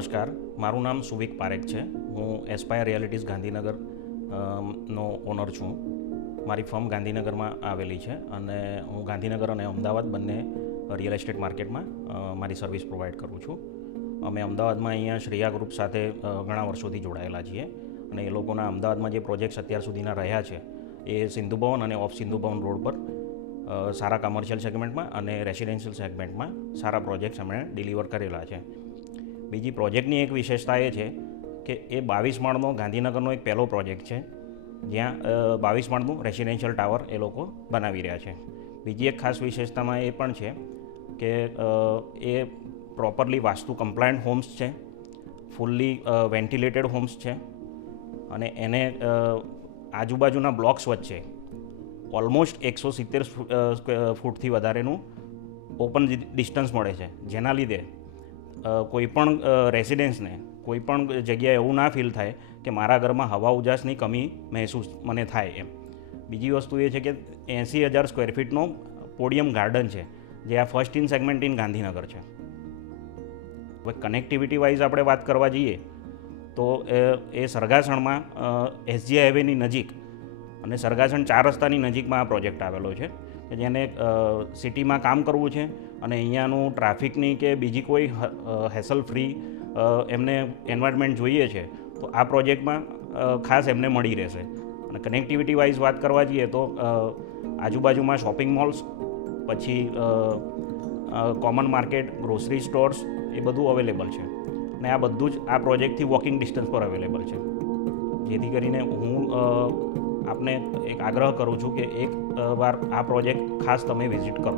નમસ્કાર, મારું નામ સુવિક પારેખ છે. હું એસ્પાયર રિયાલિટીઝ ગાંધીનગર નો ઓનર છું. મારી ફર્મ ગાંધીનગરમાં આવેલી છે અને હું ગાંધીનગર અને અમદાવાદ બંને રિયલ એસ્ટેટ માર્કેટમાં મારી સર્વિસ પ્રોવાઈડ કરું છું. અમે અમદાવાદમાં અહીંયા શ્રેયા ગ્રુપ સાથે ઘણા વર્ષોથી જોડાયેલા છીએ અને એ લોકોના અમદાવાદમાં જે પ્રોજેક્ટ્સ અત્યાર સુધીના રહ્યા છે એ સિંધુ ભવન અને ઓફ સિંધુ ભવન રોડ પર સારા કમર્શિયલ સેગમેન્ટમાં અને રેસિડેન્શિયલ સેગમેન્ટમાં સારા પ્રોજેક્ટ્સ એમણે ડિલિવર કરેલા છે. બીજી પ્રોજેક્ટની એક વિશેષતા એ છે કે એ 22 માળનો ગાંધીનગરનો એક પહેલો પ્રોજેક્ટ છે જ્યાં 22 માળનું રેસિડેન્શિયલ ટાવર એ લોકો બનાવી રહ્યા છે. બીજી એક ખાસ વિશેષતામાં એ પણ છે કે એ પ્રોપરલી વાસ્તુ કમ્પ્લાયન્ટ હોમ્સ છે, ફૂલ્લી વેન્ટિલેટેડ હોમ્સ છે અને એને આજુબાજુના બ્લોક્સ વચ્ચે ઓલમોસ્ટ 170 ફૂટથી વધારેનું ઓપન ડિસ્ટન્સ મળે છે, જેના લીધે કોઈપણ રેસિડેન્સને કોઈપણ જગ્યાએ એવું ના ફીલ થાય કે મારા ઘરમાં હવા ઉજાસની કમી મહેસૂસ મને થાય એમ. બીજી વસ્તુ એ છે કે 80,000 સ્ક્વેર ફીટનો પોડિયમ ગાર્ડન છે જે આ first in segment in Gandhinagar છે. હવે કનેક્ટિવિટી વાઇઝ આપણે વાત કરવા જઈએ તો એ સરગાસણમાં એસજી હાઈવેની નજીક અને સરગાસણ 4 રસ્તાની નજીકમાં આ પ્રોજેક્ટ આવેલો છે કે જેને સિટીમાં કામ કરવું છે અને અહીંયાનું ટ્રાફિકની કે બીજી કોઈ હેસલ ફ્રી એમને એન્વાયરમેન્ટ જોઈએ છે તો આ પ્રોજેક્ટમાં ખાસ એમને મળી રહેશે. અને કનેક્ટિવિટી વાઇઝ વાત કરવા જઈએ તો આજુબાજુમાં શોપિંગ મોલ્સ, પછી કોમન માર્કેટ, ગ્રોસરી સ્ટોર્સ એ બધું અવેલેબલ છે અને આ બધું જ આ પ્રોજેક્ટથી વોકિંગ ડિસ્ટન્સ પર અવેલેબલ છે. જેથી કરીને હું આપને એક આગ્રહ કરું છું કે એક વાર આ પ્રોજેક્ટ ખાસ તમે વિઝિટ કરો.